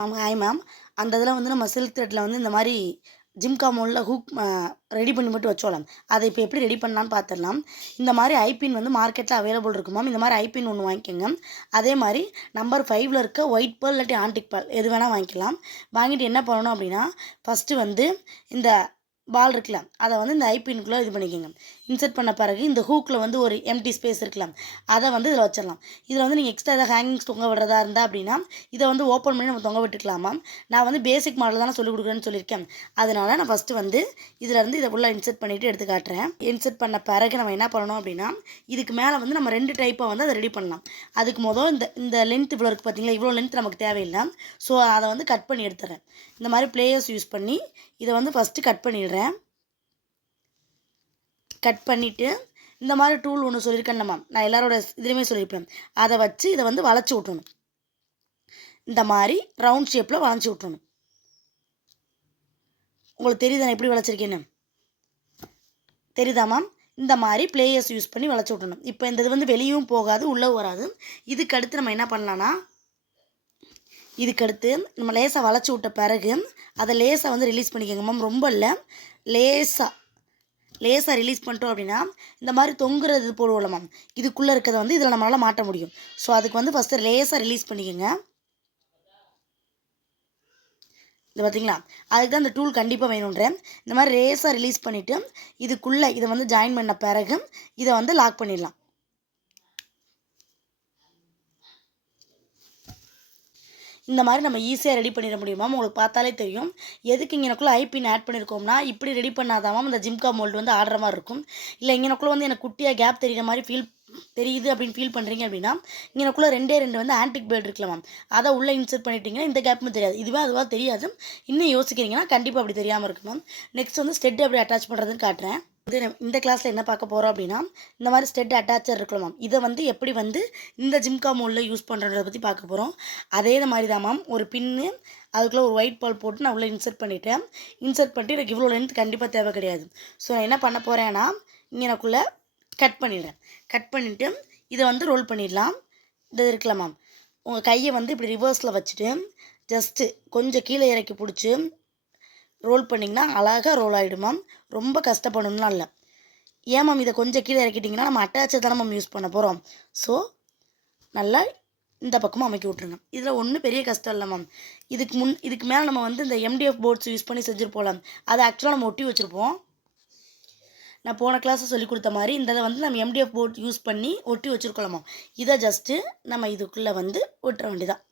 Ma'am hi ma'am. அந்த இதில் வந்து நம்ம சில்க் த்ரெட்டில் வந்து இந்த மாதிரி ஜிம்கா மோல்டில் ஹூக் ரெடி பண்ணி மட்டும் வச்சோலாம். அதை இப்போ எப்படி ரெடி பண்ணலான்னு பார்த்துடலாம். இந்த மாதிரி ஐபின் வந்து மார்க்கெட்டில் அவைலபிள் இருக்கும் மேம். இந்த மாதிரி ஐபின் ஒன்று வாங்கிக்கோங்க. அதே மாதிரி நம்பர் 5ல் இருக்க ஒயிட் பேர்ல் இல்லாட்டி ஆன்டிக் பேர்ல் எது வேணால் வாங்கிக்கலாம். வாங்கிட்டு என்ன பண்ணணும் அப்படின்னா, ஃபஸ்ட்டு வந்து இந்த பால் இருக்குல்ல, அதை வந்து இந்த ஐபின்குள்ளே இது பண்ணிக்கோங்க. இன்சர்ட் பண்ண பிறகு இந்த ஹூக்கில் வந்து ஒரு எம்டி ஸ்பேஸ் இருக்கலாம், அதை வந்து இதில் வச்சிடலாம். இதில் வந்து நீங்கள் எக்ஸ்ட்ரா ஏதாவது ஹேங்கிங்ஸ் தொங்க விடுறதா இருந்தால் அப்படின்னா இதை வந்து ஓப்பன் பண்ணி நம்ம தொங்க விட்டுக்கலாமா. நான் வந்து பேசிக் மாடல் தானே சொல்லிக் கொடுக்குறேன்னு சொல்லியிருக்கேன். அதனால் நான் ஃபஸ்ட்டு வந்து இதிலேருந்து இதை ஃபுல்லாக இன்சர்ட் பண்ணிவிட்டு எடுத்து காட்டுறேன். இன்சர்ட் பண்ண பிறகு நம்ம என்ன பண்ணணும் அப்படின்னா, இதுக்கு மேலே வந்து நம்ம 2 டைப்பாக வந்து அதை ரெடி பண்ணலாம். அதுக்கு இந்த லென்த் இவ்வளோ இருக்குது பார்த்தீங்களா, இவ்வளோ லென்த் நமக்கு தேவையில்லை. ஸோ அதை வந்து கட் பண்ணி எடுத்துறேன். இந்த மாதிரி பிளேயர்ஸ் யூஸ் பண்ணி இதை வந்து ஃபஸ்ட்டு கட் பண்ணிடுறேன். கட் பண்ணிவிட்டு இந்த மாதிரி டூல் ஒன்று சொல்லியிருக்கேன் மேம், நான் எல்லாரோட இதுலேயுமே சொல்லியிருப்பேன். அதை வச்சு இதை வந்து வளைச்சி விட்டணும். இந்த மாதிரி ரவுண்ட் ஷேப்பில் வளைச்சி விட்டணும். உங்களுக்கு தெரியுதா நான் எப்படி வளைச்சிருக்கேன்னு? தெரியுதா மேம்? இந்த மாதிரி பிளேயர்ஸ் யூஸ் பண்ணி வளைச்சி விட்டணும். இப்போ இந்த இது வந்து வெளியும் போகாது, உள்ளே வராது. இதுக்கு அடுத்து நம்ம என்ன பண்ணலான்னா, இதுக்கடுத்து நம்ம லேசாக வளைச்சி விட்ட பிறகு அதை லேசாக வந்து ரிலீஸ் பண்ணிக்கோங்க மேம். ரொம்ப இல்லை, லேசாக ரிலீஸ் பண்ணிட்டோம் அப்படின்னா இந்த மாதிரி தொங்குறது போடுவோம்ல மேம், இதுக்குள்ளே இருக்கிறத வந்து இதில் நம்மளால் மாட்ட முடியும். ஸோ அதுக்கு வந்து ஃபஸ்ட்டு லேசாக ரிலீஸ் பண்ணிக்கோங்க. இது பார்த்தீங்களா, அதுக்கு தான் இந்த டூல் கண்டிப்பாக வேணுன்றேன். இந்த மாதிரி லேசாக ரிலீஸ் பண்ணிவிட்டு இதுக்குள்ளே இதை வந்து ஜாயின் பண்ண பிறகு இதை வந்து லாக் பண்ணிடலாம். இந்த மாதிரி நம்ம ஈஸியாக ரெடி பண்ணிட முடியுமா? உங்களுக்கு பார்த்தாலே தெரியும். எதுக்கு இங்கனக்குள்ளே ஐபின் ஆட் பண்ணியிருக்கோம்னா, இப்படி ரெடி பண்ணாதான் இந்த ஜிம்கா மோல்டு வந்து ஆடுற மாதிரி இருக்கும். இல்லை இங்கனக்குள்ளே வந்து எனக்கு குட்டியாக கேப் தெரிகிற மாதிரி தெரியுது அப்படின்னு ஃபீல் பண்ணுறீங்க அப்படின்னா, இங்கனக்குள்ளே 2 வந்து ஆன்டிக் பேர்டு இருக்குல்ல மேம், அதை உள்ளே இன்சர்ட் பண்ணிட்டீங்கன்னா இந்த கேப்பும் தெரியாது. இதுவே அதுவாக தெரியாது. இன்னும் யோசிக்கிறீங்கன்னா கண்டிப்பாக அப்படி தெரியாமல் இருக்கும் மேம். நெக்ஸ்ட் வந்து ஸ்டெட் எப்படி அட்டாச் பண்ணுறதுன்னு காட்டுறேன். இந்த கிளாஸில் என்ன பார்க்க போகிறோம் அப்படின்னா, இந்த மாதிரி ஸ்டெட் அட்டாச்சர் இருக்கலாம் மேம், இதை வந்து எப்படி வந்து இந்த ஜிம்கா மோல்டில் யூஸ் பண்ணுறதை பற்றி பார்க்க போகிறோம். அதே மாதிரி தான் மேம், ஒரு பின்னு அதுக்குள்ளே ஒரு ஒயிட் பால் போட்டு நான் உள்ளே இன்சர்ட் பண்ணிவிட்டேன். இன்சர்ட் பண்ணிட்டு எனக்கு இவ்வளோ லென்த் கண்டிப்பாக தேவை கிடையாது. ஸோ நான் என்ன பண்ண போகிறேன்னா, இங்கே எனக்குள்ளே கட் பண்ணிடுறேன். கட் பண்ணிவிட்டு இதை வந்து ரோல் பண்ணிடலாம். இது இருக்குல்ல மேம், உங்கள் கையை வந்து இப்படி ரிவர்ஸில் வச்சுட்டு ஜஸ்ட்டு கொஞ்சம் கீழே இறக்கி பிடிச்சி ரோல் பண்ணிங்கன்னா அழகாக ரோல் ஆகிடும் மேம். ரொம்ப கஷ்டப்படணும்லாம் இல்லை. ஏன் மேம் இதை கொஞ்சம் கீழே இறக்கிட்டிங்கன்னா நம்ம அட்டாச்சை தானே மேம் யூஸ் பண்ண போகிறோம். ஸோ நல்லா இந்த பக்கமும் அமைக்கி விட்ருங்க. இதில் ஒன்றும் பெரிய கஷ்டம் இல்லை மேம். இதுக்கு மேலே நம்ம வந்து இந்த எம்டிஎஃப் போர்ட்ஸ் யூஸ் பண்ணி செஞ்சுருப்போம். அதை ஆக்சுவலாக நம்ம ஒட்டி வச்சுருப்போம். நான் போன கிளாஸை சொல்லி கொடுத்த மாதிரி இந்த இதை வந்து நம்ம எம்டிஎஃப் போர்ட் யூஸ் பண்ணி ஒட்டி வச்சுருக்கலாமா. இதை ஜஸ்ட்டு நம்ம இதுக்குள்ளே வந்து ஒட்டுற வேண்டியதான்.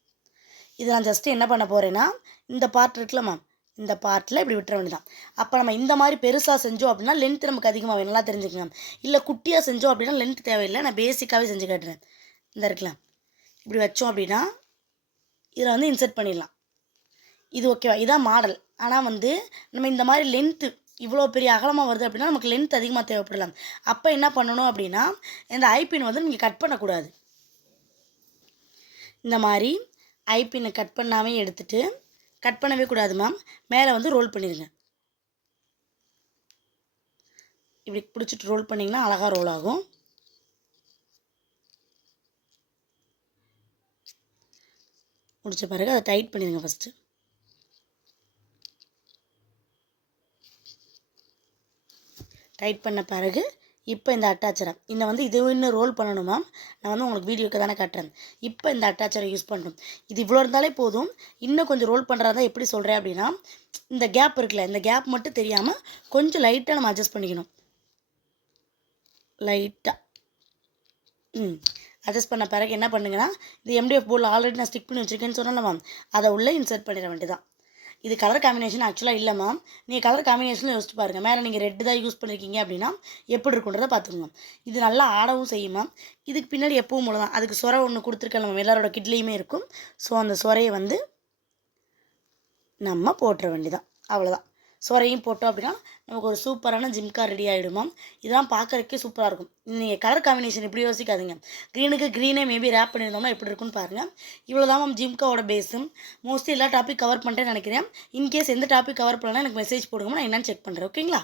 இதை நான் ஜஸ்ட்டு என்ன பண்ண போகிறேன்னா, இந்த பார்ட் இருக்குல்ல மேம், இந்த பார்ட்டில் இப்படி விட்டுற வேண்டியதான். அப்போ நம்ம இந்த மாதிரி பெருசாக செஞ்சோம் அப்படின்னா லென்த் நமக்கு அதிகமாக நல்லா தெரிஞ்சுக்கணும். இல்லை குட்டியாக செஞ்சோம் அப்படின்னா லென்த் தேவையில்லை. நான் பேசிக்காகவே செஞ்சு காட்டுறேன். இந்த இருக்கலாம், இப்படி வச்சோம் அப்படின்னா இதில் வந்து இன்சர்ட் பண்ணிடலாம். இது ஓகேவா? இதான் மாடல். ஆனால் வந்து நம்ம இந்த மாதிரி லென்த்து இவ்வளோ பெரிய அகலமாக வருது அப்படின்னா நமக்கு லென்த் அதிகமாக தேவைப்படலாம். அப்போ என்ன பண்ணணும் அப்படின்னா, இந்த ஐபின் வந்து நீங்கள் கட் பண்ணக்கூடாது. இந்த மாதிரி ஐபினை கட் பண்ணாமே எடுத்துகிட்டு, கட் பண்ணவே கூடாது மேம், மேலே வந்து ரோல் பண்ணிடுங்க. இப்படி பிடிச்சிட்டு ரோல் பண்ணிங்கன்னா அழகாக ரோல் ஆகும். முடித்த பிறகு அதை டைட் பண்ணிடுங்க. ஃபஸ்ட்டு டைட் பண்ண பிறகு இப்போ இந்த அட்டாச்சரை வந்து இது இன்னும் ரோல் பண்ணணும் மேம். நான் வந்து உங்களுக்கு வீடியோக்கு தானே காட்டுறேன். இப்போ இந்த அட்டாச்சரை யூஸ் பண்ணுறோம். இது இவ்வளோ இருந்தாலே போதும். இன்னும் கொஞ்சம் ரோல் பண்ணுறதா எப்படி சொல்கிறேன் அப்படின்னா, இந்த கேப் இருக்குல்ல, இந்த கேப் மட்டும் தெரியாமல் கொஞ்சம் லைட்டாக நம்ம அட்ஜஸ்ட் பண்ணிக்கணும். லைட்டாக அட்ஜஸ்ட் பண்ண பிறகு என்ன பண்ணுங்கன்னா, இது எம்டிஎஃப் போர்டில் ஆல்ரெடி நான் ஸ்டிக் பண்ணி வச்சுருக்கேன்னு சொன்னேன்ல மேம், அதை உள்ளே இன்சர்ட் பண்ணிட வேண்டியதான். இது கலர் காம்பினேஷன் ஆக்சுவலாக இல்லை மேம். நீங்கள் கலர் காம்பினேஷனில் யோசிச்சு பாருங்கள். மேலே நீங்கள் ரெட்டு தான் யூஸ் பண்ணியிருக்கீங்க அப்படின்னா எப்படி இருக்குன்றதை பார்த்துக்கோங்க. இது நல்லா ஆடவும் செய்யும் மேம். இதுக்கு பின்னாடி எப்பவும் போல தான், அதுக்கு சொரை ஒன்று கொடுத்துருக்கேன் நம்ம எல்லாரோட கிட்லேயுமே இருக்கும். ஸோ அந்த சொரையை வந்து நம்ம போட்டுற வேண்டியதான். அவ்வளோதான். சொரையும் போட்டோம் அப்படின்னா நமக்கு ஒரு சூப்பரான ஜிம்கா ரெடி ஆகிடுமா. இதெல்லாம் பார்க்குறதுக்கே சூப்பராக இருக்கும். நீங்கள் கலர் காம்பினேஷன் இப்படி யோசிக்காதீங்க. க்ரீனுக்கு க்ரீனே மேபி ரேப் பண்ணியிருந்தோம்னா எப்படி இருக்குன்னு பாருங்கள். இவ்வளோ தான் மேம் ஜிம்காவோட பேஸும். மோஸ்ட்லி எல்லா டாபிக் கவர் பண்ணுறேன்னு நினைக்கிறேன். இன்கேஸ் எந்த டாபிக் கவர் பண்ணலாம் எனக்கு மெசேஜ் போடுங்க, நான் என்னென்னு செக் பண்ணுறேன். ஓகேங்களா?